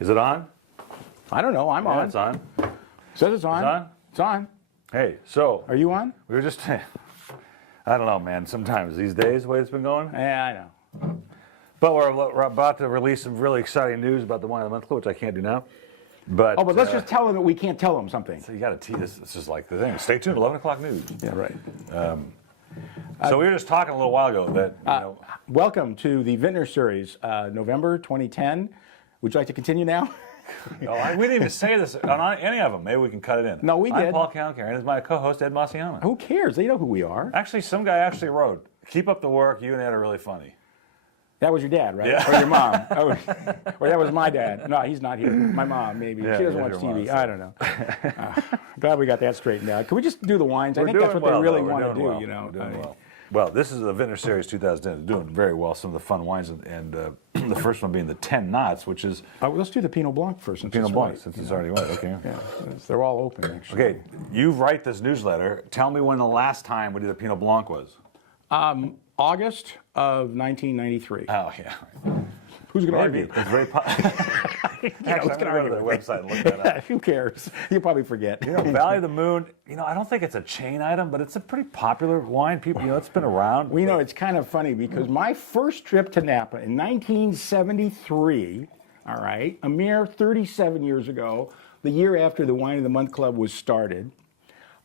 Is it on? I don't know. I'm Yeah, on. it's on. Says it's on. It's on? It's on. Hey, so Are you on? we were just, I don't know, man. Sometimes these days, the way it's been going. Yeah, I know. But we're about to release some really exciting news about the Wine of the Month Club, which I can't do now. But Oh, but let's just tell them that we can't tell them something. So you got to tee this. This is like the thing. Stay tuned. 11 o'clock news. Yeah, right. So we were just talking a little while ago that Welcome to the Vintners Series, November 2010. Would you like to continue now? we didn't even say this on any of them. Maybe we can cut it in. No, we I'm did. Paul Kalemkiarian. This is my co-host Ed Masciana. Who cares? They know who we are. Actually, some guy actually wrote, "Keep up the work. You and Ed are really funny." That was your dad, right? Yeah. Or your mom. Or that was my dad. No, he's not here. My mom, maybe. Yeah, she doesn't yeah, watch your TV. mom, so. I don't know. Glad we got that straightened out. Can we just do the wines? I We're think that's doing what well, they really though. We're want to doing do, well. you know. We're doing well. Well, this is the Vintners Series 2010. It's doing very well. Some of the fun wines, and the first one being the 10 knots, which is Let's do the Pinot Blanc first. Since Pinot it's Blanc, white, since you it's know. already white. Okay. Yeah, they're all open, actually. Okay, you write this newsletter. Tell me when the last time we did a Pinot Blanc was. August of 1993. Oh, yeah. Who's going to Maybe. argue? It's very Actually, I'm going to go to their website and look that up. Who cares? You'll probably forget. You know, Valley of the Moon, I don't think it's a chain item, but it's a pretty popular wine. People, it's been around. Well, it's kind of funny because my first trip to Napa in 1973, all right, a mere 37 years ago, the year after the Wine of the Month Club was started,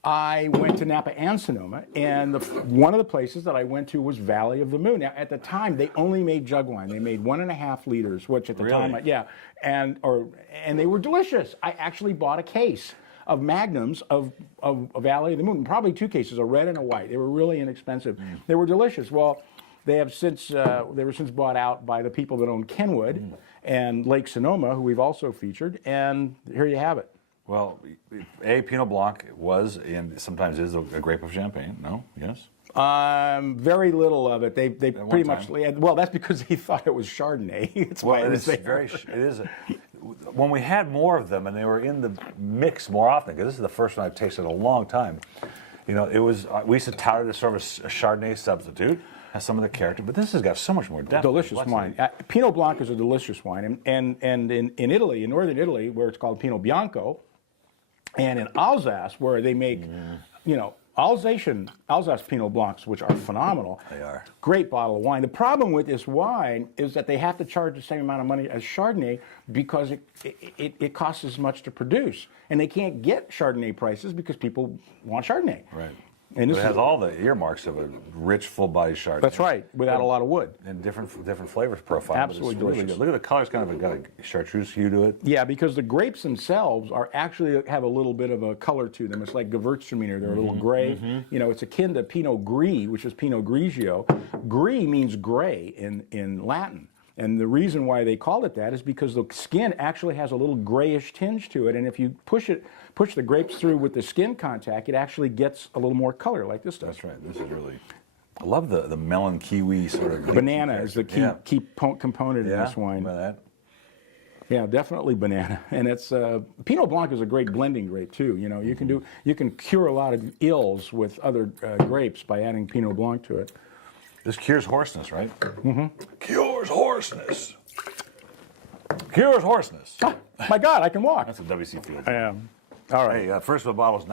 I went to Napa and Sonoma, and one of the places that I went to was Valley of the Moon. Now, at the time, they only made jug wine. They made 1.5 liters, which at the Really? time, and they were delicious. I actually bought a case of magnums of Valley of the Moon, probably 2 cases, a red and a white. They were really inexpensive. They were delicious. Well, they were since bought out by the people that own Kenwood and Lake Sonoma, who we've also featured, and here you have it. Well, Pinot Blanc was, and sometimes is, a grape of Champagne. No? Yes? Very little of it. They pretty much. time. Well, that's because they thought it was Chardonnay. That's why Well, it was there. it is. When we had more of them and they were in the mix more often, because this is the first one I've tasted in a long time, it was, we used to tout it as sort of a Chardonnay substitute, has some of the character, but this has got so much more depth. Delicious wine. Pinot Blanc is a delicious wine, and in Italy, in northern Italy, where it's called Pinot Bianco, and in Alsace, where they make, Alsace Pinot Blancs, which are phenomenal. They are. Great bottle of wine. The problem with this wine is that they have to charge the same amount of money as Chardonnay because it costs as much to produce. And they can't get Chardonnay prices because people want Chardonnay. Right. And It has all the earmarks of a rich, full-bodied Chardonnay. That's right, without a lot of wood. And different flavors profile. Absolutely It's really delicious. good. Look at the colors, kind of got a chartreuse hue to it. Yeah, because the grapes themselves are actually have a little bit of a color to them. It's like Gewürztraminer. They're a little gray. It's akin to Pinot Gris, which is Pinot Grigio. Gris means gray in Latin. And the reason why they called it that is because the skin actually has a little grayish tinge to it, and if you push the grapes through with the skin contact, it actually gets a little more color like this does. That's right. This is really. I love the melon kiwi sort of. Banana is the key component in this wine. Remember that? Yeah, definitely banana. And it's Pinot Blanc is a great blending grape too. You can cure a lot of ills with other grapes by adding Pinot Blanc to it. This cures hoarseness, right? Mm-hmm. Cures hoarseness. Cures hoarseness. Oh, my God, I can walk. That's a W.C. Fields. I am. All right. Hey, first of the bottle is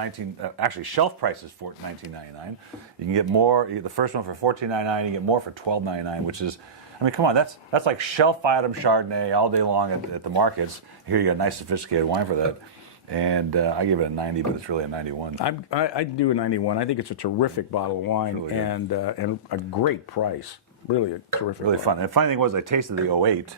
actually shelf price is $19.99. You can get more. You get the first one for $14.99. You get more for $12.99, which is, I mean, come on, that's like shelf item Chardonnay all day long at the markets. Here you got nice sophisticated wine for that. And I gave it a 90, but it's really a 91. I'd do a 91. I think it's a terrific bottle of wine Really and a great price. Really a terrific Really wine. fun. And the funny thing was I tasted the 08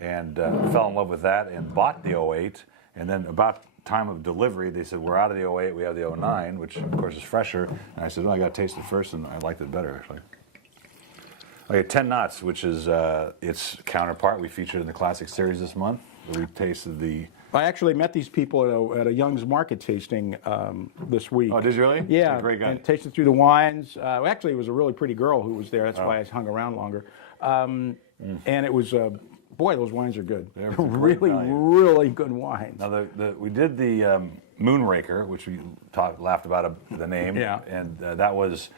and fell in love with that and bought the 08. And then about time of delivery, they said, we're out of the 08, we have the 09, which of course is fresher. And I said, I got to taste it first, and I liked it better, actually. Okay, 10 Knots, which is its counterpart. We featured in the Classic Series this month. We tasted the... I actually met these people at a Young's Market tasting this week. Oh, did you really? Yeah, Great guy. and tasted through the wines. Actually, it was a really pretty girl who was there. That's why I hung around longer. And it was, boy, those wines are good. They're really, really good wines. Now, we did the Moonraker, which we laughed about the name. Yeah. And that was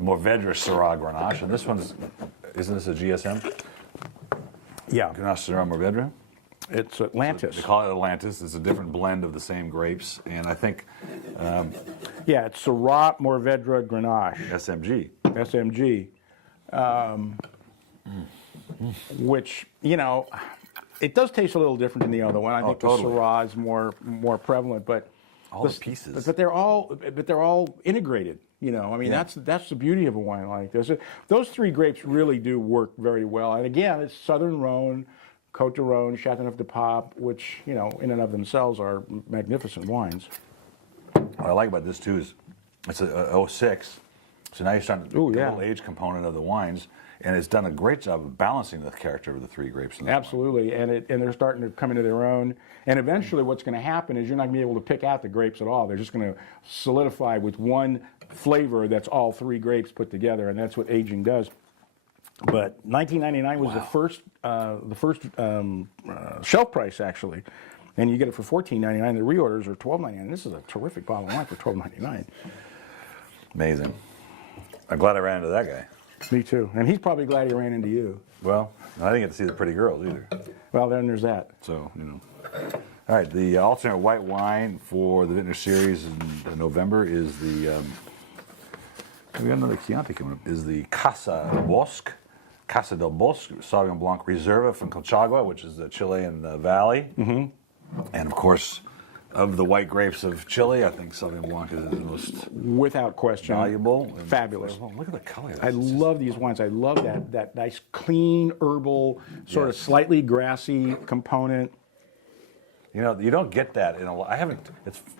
Mourvedre Syrah Grenache. And this one's, isn't this a GSM? Yeah. Grenache Syrah Mourvedre? It's Atlantis. They call it Atlantis. It's a different blend of the same grapes, and I think Yeah, it's Syrah, Mourvedre, Grenache. SMG. SMG. Which, you know, it does taste a little different than the other one. I think totally. the Syrah is more prevalent, but All the pieces. But they're all integrated. You know, I mean, that's the beauty of a wine like this. Those three grapes really do work very well. And again, it's Southern Rhone, Côte de Rhone, Châteauneuf-du-Pape, which, you know, in and of themselves are magnificent wines. What I like about this too is it's a 06, so now you're starting to get a little age component of the wines, and it's done a great job of balancing the character of the three grapes. In Absolutely, and they're starting to come into their own. And eventually, what's going to happen is you're not going to be able to pick out the grapes at all. They're just going to solidify with one flavor that's all three grapes put together, and that's what aging does. But 1999 was the first shelf price actually, and you get it for $14.99. The reorders are $12.99. This is a terrific bottle of wine for $12.99. Amazing. I'm glad I ran into that guy. Me too, and he's probably glad he ran into you. Well, I didn't get to see the pretty girls either. Well, then there's that. So, you know. All right, the alternate white wine for the Vintner Series in November is the, we got another Chianti coming up, is the Casa del Bosque Sauvignon Blanc Reserva from Colchagua, which is the Chilean valley. Mm-hmm. And of course, of the white grapes of Chile, I think Sauvignon Blanc is the most without question valuable. Fabulous. Oh, look at the color. I love these wines. I love that nice, clean, herbal, sort of slightly grassy component. You know, you don't get that in a lot. I haven't,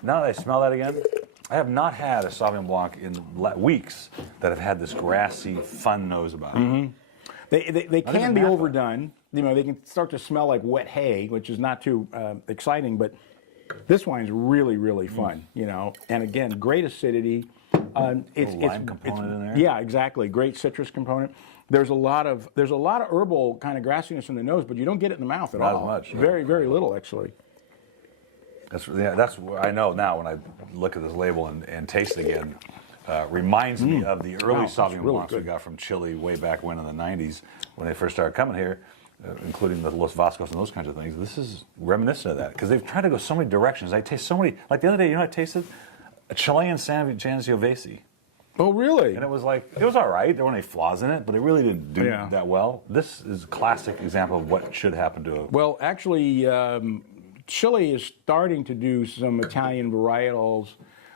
now that I smell that again, I have not had a Sauvignon Blanc in weeks that have had this grassy, fun nose about it. Mm-hmm. They can be overdone. You know, they can start to smell like wet hay, which is not too exciting, but this wine's really, really fun, you know. And again, great acidity. It's lime component in there. Yeah, exactly. Great citrus component. There's a lot of herbal kind of grassiness in the nose, but you don't get it in the mouth at all. Not as much. Very, very little, actually. That's what I know now when I look at this label and taste it again. Reminds me of the early Sauvignon Blancs we got from Chile way back when in the 90s when they first started coming here, including the Los Vascos and those kinds of things. This is reminiscent of that because they've tried to go so many directions. I taste so many. Like the other day, you know what I tasted? A Chilean Sangiovese. Oh, really? And it was like, it was all right. There weren't any flaws in it, but it really didn't do that well. This is a classic example of what should happen to a... Well, actually, Chile is starting to do some Italian varietals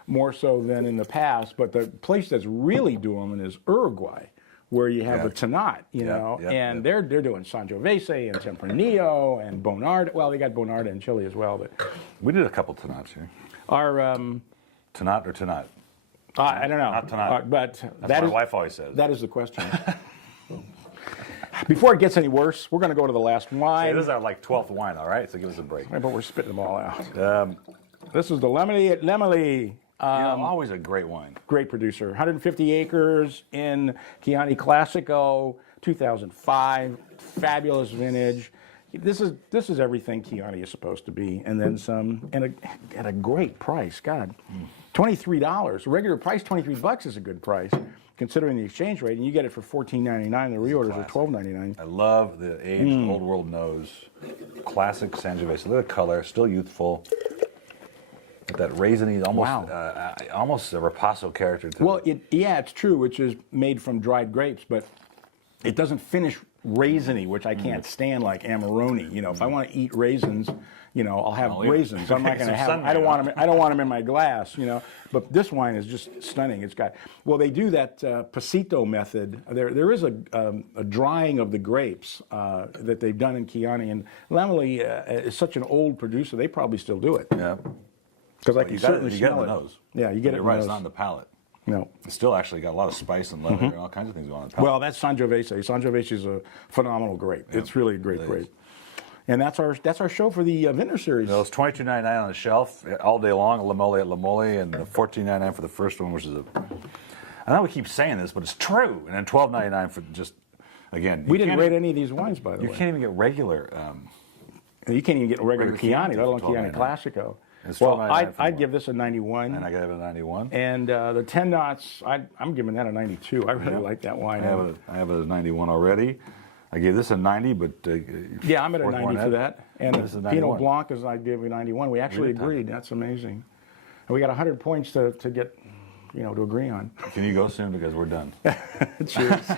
more so than in the past, but the place that's really doing them is Uruguay, where you have the Tannat, you know, and they're doing Sangiovese and Tempranillo and Bonarda. Well, they got Bonarda in Chile as well, but we did a couple Tannats here. Our Tannat or Tannat? I don't know, Not Tannat. but That's what my wife always says. That is the question. Before it gets any worse, we're going to go to the last wine. This is our 12th wine, all right? So give us a break. But we're spitting them all out. This is the Lemony at Lemely. Always a great wine. Great producer. 150 acres in Chianti Classico, 2005. Fabulous vintage. This is everything Chianti is supposed to be, and then some, and at a great price. God, $23. Regular price, $23 is a good price, considering the exchange rate, and you get it for $14.99. The reorders are $12.99. I love the aged Old World nose. Classic Sangiovese. Look at the color, still youthful. That raisiny, almost a Ripasso character to it. It's true, which is made from dried grapes, but it doesn't finish raisiny, which I can't stand, like Amarone. You know, if I want to eat raisins, you know, I'll have raisins. I'm not going to have. I don't want them. I don't want them in my glass. You know, but this wine is just stunning. It's got. Well, they do that pasito method. There is a drying of the grapes that they've done in Chianti, and Lemely is such an old producer. They probably still do it. Yeah. Because I can certainly you get it smell in the it. nose. Yeah, you get it in the nose. It's not in the palate. No. It's still actually got a lot of spice and leather and all kinds of things going on in the palate. Well, that's Sangiovese. Sangiovese is a phenomenal grape. Yeah, it's really a great grape. And that's our show for the Vintner Series. It's $22.99 on the shelf all day long, La Mole at La Mole, and $14.99 for the first one, which is I know we keep saying this, but it's true. And then $12.99 for just, again. We didn't rate any of these wines, by the way. You can't even get regular. You can't even get regular Chianti, let alone Chianti Classico. Well, I'd give this a 91. And I gave it a 91. And the 10 knots, I'm giving that a 92. I really like that wine. I have a 91 already. I gave this a 90, but Yeah, I'm at a fourth 90 one, for Ed. that. And This is the 91. Pinot Blanc is I gave you 91. We actually did, Tom. agreed. That's amazing. And we got 100 points to get, to agree on. Can you go soon because we're done? Cheers.